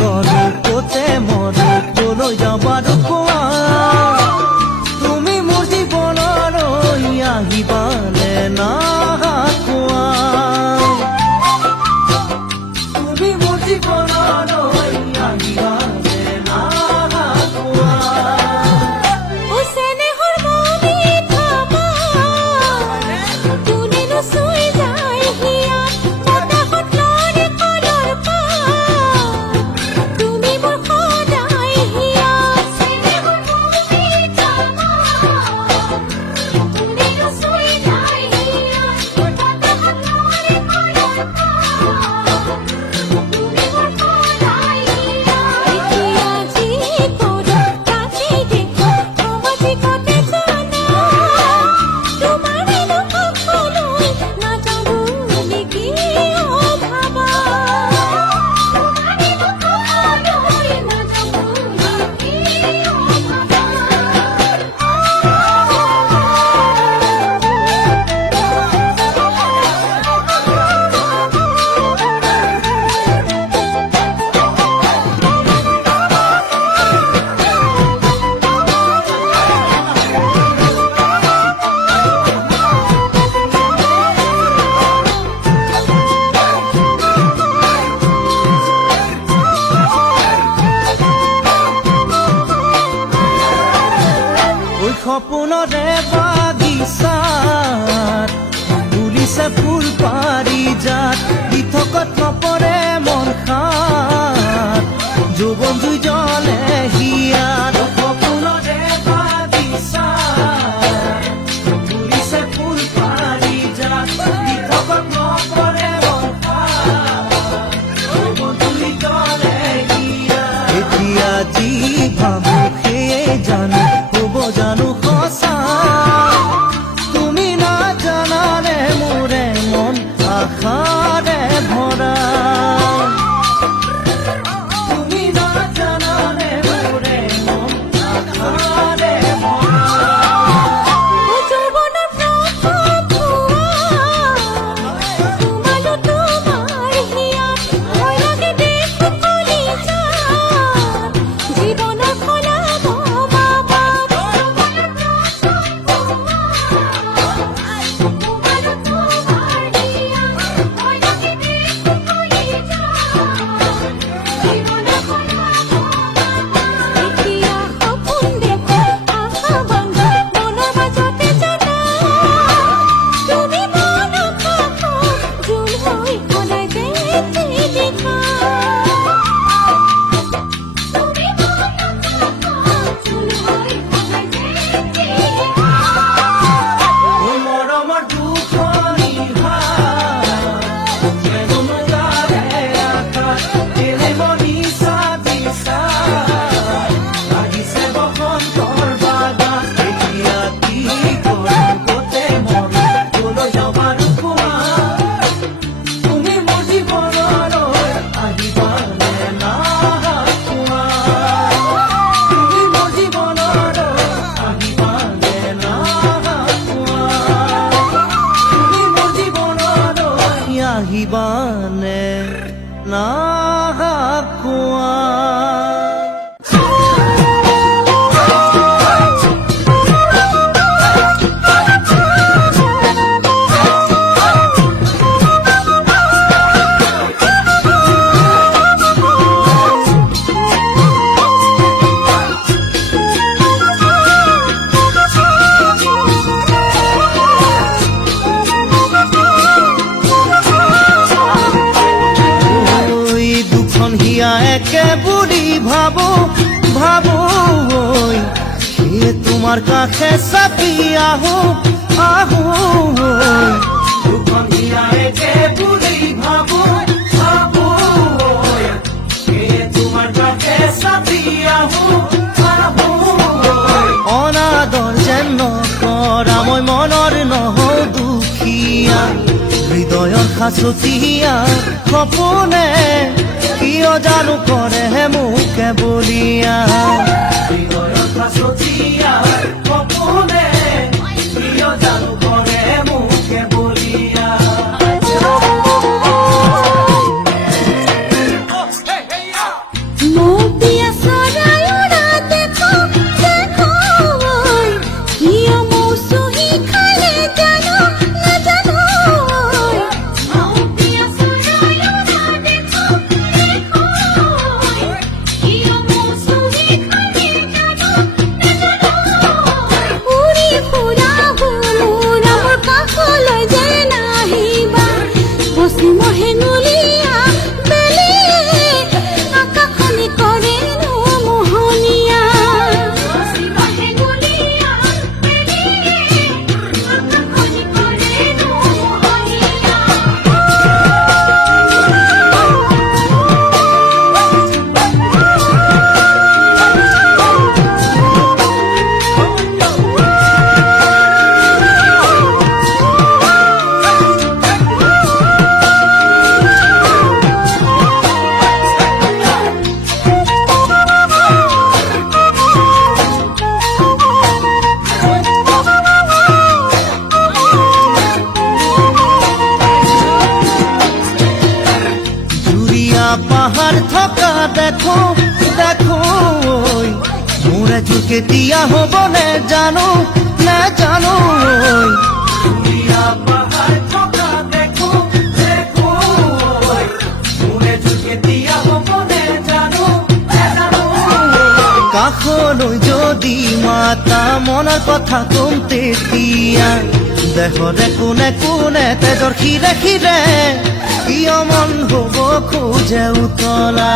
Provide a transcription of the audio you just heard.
কৰো কতে মৰো কলৈ যাওঁ বাৰু কোৱা তুমি মোৰ জীৱনলৈ আহিবানে না কোৱা তুমি মোৰ জীৱনলৈ আহিবানে না কোৱা সপোনৰে বাগিচাত ফুলিছে ফুল পাৰিজাত ইথকত নপৰে মন খাত যৌৱন জুই জ্বলে হিয়াত সপোনৰে বাগিচাত ফুলিছে ফুল পাৰিজাত ইথকত নপৰে মন খাত যৌৱন জুই জ্বলে হিয়াত এতিয়া যি ভাবো সেয়ে জানো হ'ব জানো সঁচা তুমি নাজানানে মোৰে মন আশাৰে ভৰা তুমি নাজানানে মোৰে মন আশাৰে ভৰা আহিবানে না কোৱা একে বুলি ভাবো ভাবো সে তোমার কাছে চাপি আহো আহো দুখন হিয়া একে বুলি ভাবো ভাবো সে তোমার কাছে চাপি আহো আহো অনাদর যেন নকৰা মই মনৰ নহও দুখীয়া হৃদয়ৰ সাঁচতীয়া সপোনে কিয় জানো কৰে মোকে বলিয়া হৃদয়ৰ সাঁচতীয়া সপোনে কিয় জানো কৰে মোকে বলিয়া থকা দেখো দেখো ঐ মোৰ এযোৰ কেতিয়া হ'ব নে জানো ঐ ধুনীয়া পাহাৰ থকা দেখো দেখো ঐ মোৰ এযোৰ কেতিয়া হ'ব নে জানো কাষলৈ যদি মাতা মনৰ কথা কম তেতিয়া দেহৰে কোনে কোনে তেজৰ খিৰে খিৰে কিয় মন হ'ব খোজে উতলা